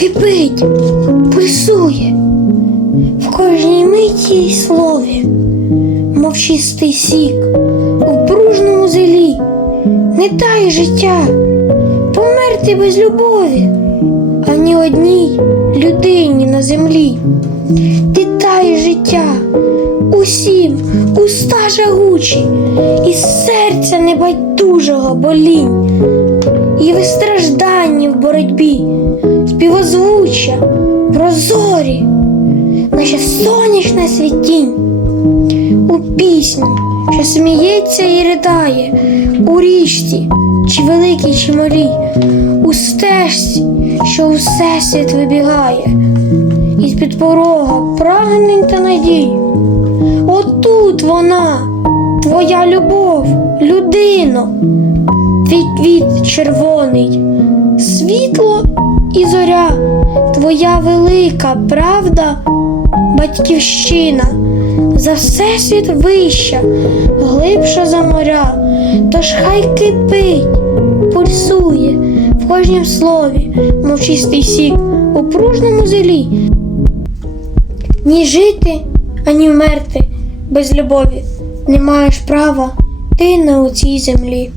кипить, пульсує. В кожній миті й слові, мов чистий сік у пружному зелі, не дай життя померти без любові, ані одній людині на землі. Ти дай життя усім, уста жагучі, і серця небайдужого болінь, і ви стражданні в боротьбі, співозвуччя, прозорі, наше сонячне світінь, у пісні, що сміється і ридає, у річці, чи великій, чи малій, у стежці, що у всесвіт вибігає, із під порога прагнень та надій. Отут вона, твоя любов, людино, твій квіт червоний, світло і зоря, твоя велика правда, батьківщина, за всесвіт вища, глибша за моря, тож хай кипить, пульсує в кожнім слові, мов чистий сік у пружному зелі. Ні жити, ані вмерти без любові. Не маєш права ти на у цій землі.